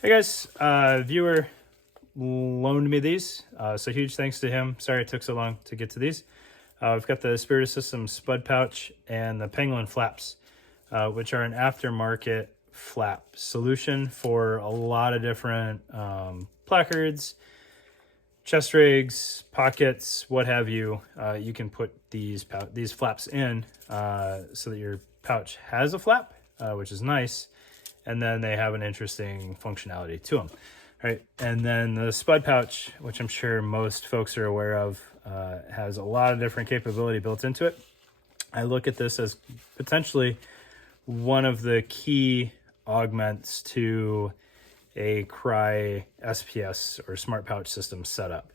Hey guys, viewer loaned me these, so huge thanks to him. Sorry it took so long to get to these. We've got the Spiritus System Spud Pouch and the Pangolin Flaps, which are an aftermarket flap solution for a lot of different placards, chest rigs, pockets, what have you. You can put these flaps in so that your pouch has a flap, which is nice. And then they have an interesting functionality to them. Right, and then the Spud Pouch, which I'm sure most folks are aware of, has a lot of different capability built into it. I look at this as potentially one of the key augments to a Cry SPS or Smart Pouch system setup.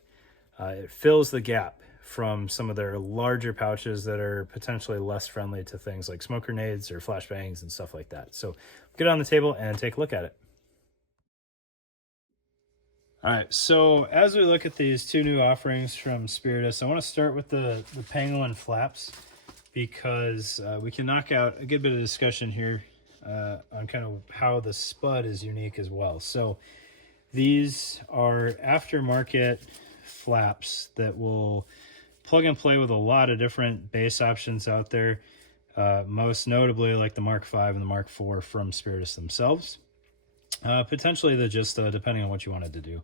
It fills the gap from some of their larger pouches that are potentially less friendly to things like smoke grenades or flashbangs and stuff like that. So get it on the table and take a look at it. All right, so as we look at these two new offerings from Spiritus, I want to start with the Pangolin Flaps because we can knock out a good bit of discussion here on kind of how the Spud is unique as well. So these are aftermarket flaps that will plug and play with a lot of different base options out there, most notably like the Mark V and the Mark IV from Spiritus themselves. Potentially the just depending on what you wanted to do.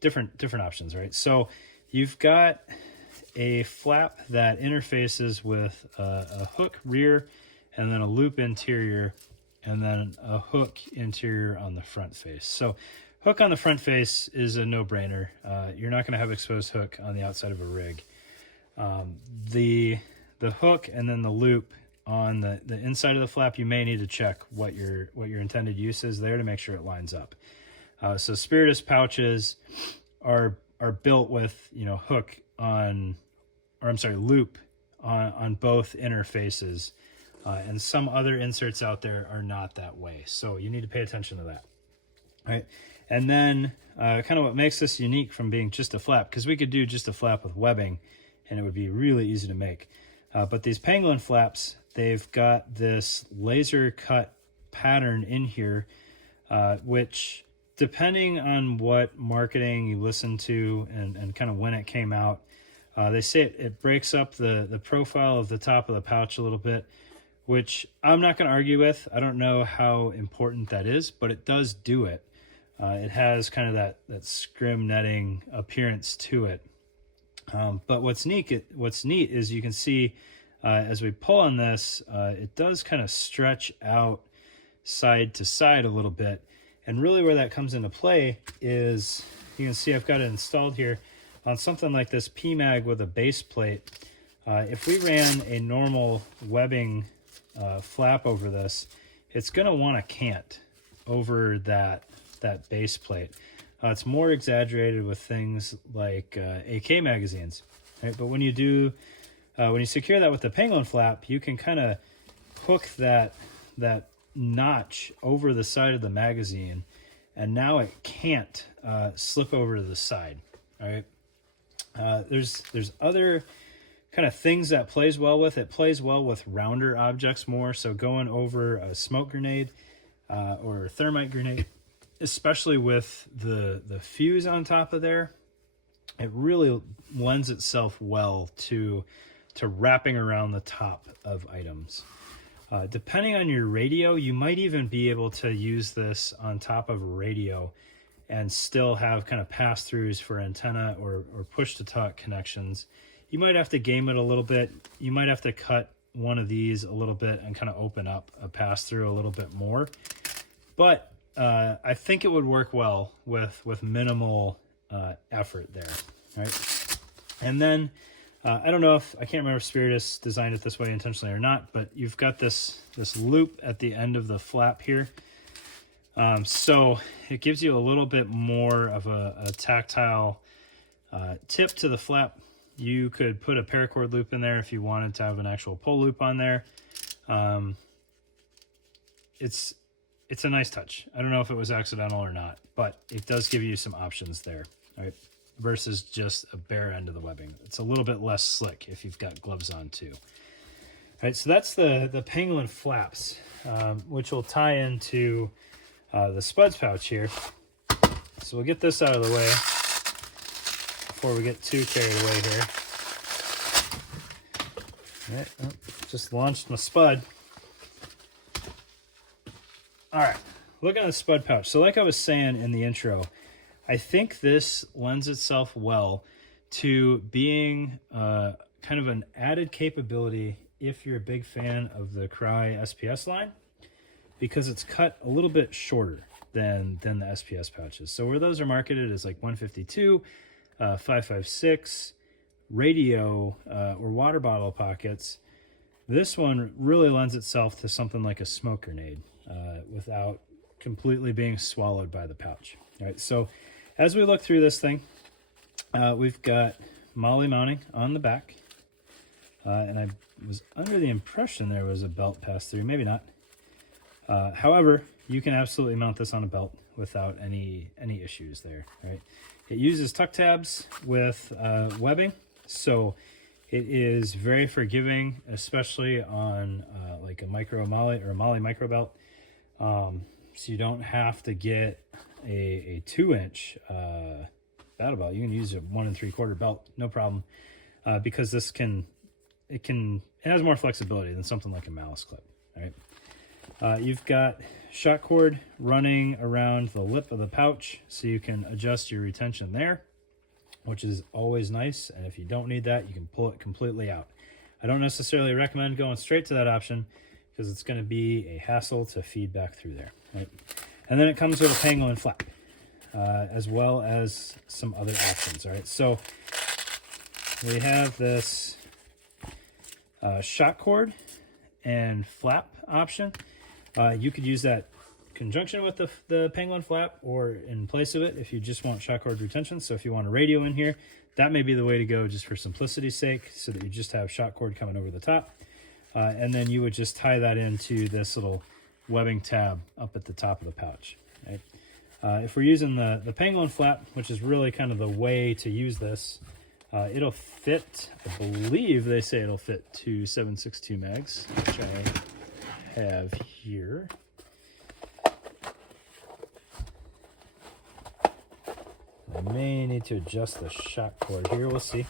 Different options, right? So you've got a flap that interfaces with a hook rear and then a loop interior and then a hook interior on the front face. So hook on the front face is a no-brainer. You're not going to have exposed hook on the outside of a rig. The hook and then the loop on the inside of the flap, you may need to check what your intended use is there to make sure it lines up. So Spiritus pouches are built with hook on, or I'm sorry, loop on both interfaces, and some other inserts out there are not that way. So you need to pay attention to that. All right, and then kind of what makes this unique from being just a flap, because we could do just a flap with webbing, and it would be really easy to make. But these Pangolin flaps, they've got this laser cut pattern in here, which depending on what marketing you listen to and kind of when it came out, they say it breaks up the profile of the top of the pouch a little bit, which I'm not going to argue with. I don't know how important that is, but it does do it. It has kind of that scrim netting appearance to it. But what's neat is you can see as we pull on this, it does kind of stretch out side to side a little bit. And really where that comes into play is you can see I've got it installed here on something like this PMAG with a base plate. If we ran a normal webbing flap over this, it's going to want to cant over that base plate. It's more exaggerated with things like AK magazines, right? But when you secure that with the Pangolin flap, you can kind of hook that notch over the side of the magazine, and now it can't slip over to the side. All right. There's other kind of things that plays well with it. Plays well with rounder objects more. So going over a smoke grenade or a thermite grenade, especially with the fuse on top of there, it really lends itself well to wrapping around the top of items. Depending on your radio, you might even be able to use this on top of a radio and still have kind of pass-throughs for antenna or push-to-talk connections. You might have to game it a little bit. You might have to cut one of these a little bit and kind of open up a pass-through a little bit more. But I think it would work well with minimal effort there, right? And then I don't know I can't remember if Spiritus designed it this way intentionally or not, but you've got this loop at the end of the flap here. So it gives you a little bit more of a tactile tip to the flap. You could put a paracord loop in there if you wanted to have an actual pull loop on there. It's a nice touch. I don't know if it was accidental or not, but it does give you some options there, right? Versus just a bare end of the webbing. It's a little bit less slick if you've got gloves on too. All right, so that's the Pangolin flaps, which will tie into the Spud Pouch here. So we'll get this out of the way before we get too carried away here. All right, oh, just launched my Spud. All right, looking at the Spud Pouch. So like I was saying in the intro, I think this lends itself well to being kind of an added capability if you're a big fan of the Cry SPS line, because it's cut a little bit shorter than the SPS pouches. So where those are marketed as like 152, 556, radio or water bottle pockets, this one really lends itself to something like a smoke grenade without completely being swallowed by the pouch. All right, so as we look through this thing, we've got MOLLE mounting on the back, and I was under the impression there was a belt pass through, maybe not. However, you can absolutely mount this on a belt without any issues there, right? It uses tuck tabs with webbing, so it is very forgiving, especially on like a micro MOLLE or a MOLLE micro belt. So you don't have to get a 2-inch battle belt. You can use a 1 3/4 belt, no problem, because this it has more flexibility than something like a malice clip. All right. You've got shot cord running around the lip of the pouch, so you can adjust your retention there, which is always nice. And if you don't need that, you can pull it completely out. I don't necessarily recommend going straight to that option because it's going to be a hassle to feed back through there. Right? And then it comes with a Pangolin Flap, as well as some other options. All right, so we have this shot cord and flap option. You could use that in conjunction with the Pangolin Flap or in place of it if you just want shot cord retention. So if you want a radio in here, that may be the way to go just for simplicity's sake, so that you just have shot cord coming over the top. And then you would just tie that into this little webbing tab up at the top of the pouch. Right? If we're using the Pangolin Flap, which is really kind of the way to use this, it'll fit, I believe they say it'll fit 2 7.62 mags, which I have here. I may need to adjust the shot cord here, we'll see.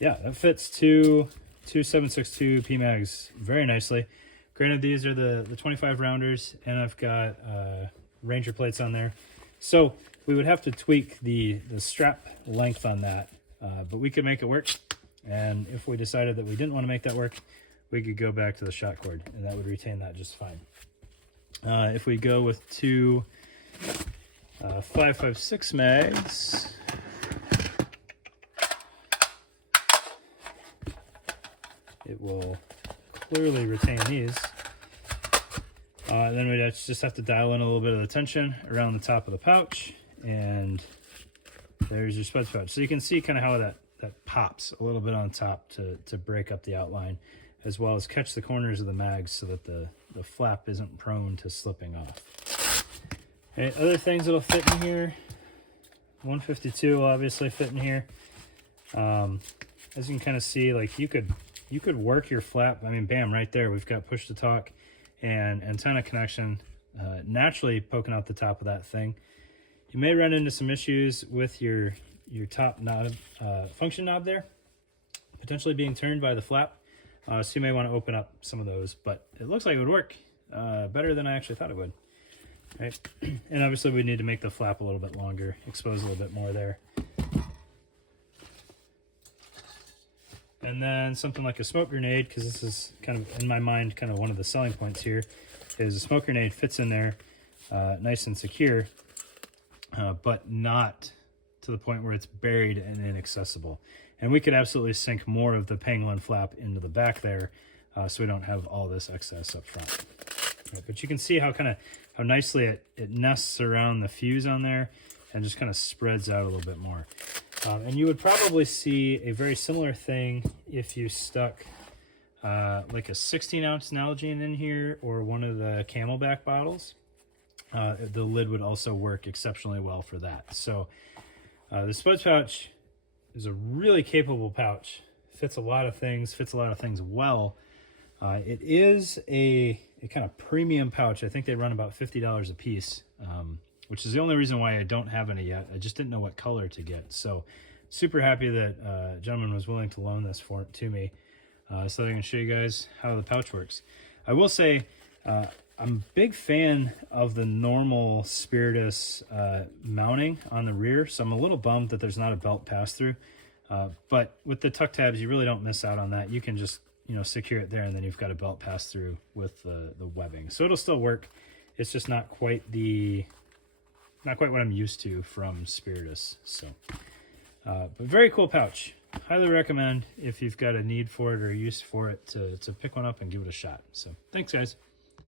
Yeah, that fits two 7.62 PMags very nicely. Granted, these are the 25 rounders, and I've got Ranger plates on there. So we would have to tweak the strap length on that, but we could make it work. And if we decided that we didn't want to make that work, we could go back to the shot cord, and that would retain that just fine. If we go with two 5.56 mags, it will clearly retain these. Then we'd just have to dial in a little bit of the tension around the top of the pouch, and there's your Spud Pouch. So you can see kind of how that pops a little bit on top to break up the outline, as well as catch the corners of the mags so that the flap isn't prone to slipping off. Okay, other things that'll fit in here, 152 will obviously fit in here. As you can kind of see, like you could work your flap. I mean, bam, right there, we've got push to talk and antenna connection naturally poking out the top of that thing. You may run into some issues with your top knob, function knob there, potentially being turned by the flap. So you may want to open up some of those, but it looks like it would work better than I actually thought it would. Right? And obviously we need to make the flap a little bit longer, expose a little bit more there. And then something like a smoke grenade, because this is kind of, in my mind, kind of one of the selling points here, is a smoke grenade fits in there nice and secure, but not to the point where it's buried and inaccessible. And we could absolutely sink more of the Pangolin Flap into the back there, so we don't have all this excess up front. Right, but you can see how nicely it nests around the fuse on there and just kind of spreads out a little bit more. And you would probably see a very similar thing if you stuck like a 16-ounce Nalgene in here or one of the Camelback bottles. The lid would also work exceptionally well for that. So the Spud Pouch is a really capable pouch. Fits a lot of things, well. It is a kind of premium pouch. I think they run about $50 a piece, which is the only reason why I don't have any yet. I just didn't know what color to get. So super happy that a gentleman was willing to loan this to me so that I can show you guys how the pouch works. I will say I'm a big fan of the normal Spiritus mounting on the rear, so I'm a little bummed that there's not a belt pass-through. But with the tuck tabs, you really don't miss out on that. You can just, you know, secure it there, and then you've got a belt pass-through with the webbing. So it'll still work. It's just not quite what I'm used to from Spiritus. So, but very cool pouch. Highly recommend if you've got a need for it or a use for it to pick one up and give it a shot. So thanks, guys.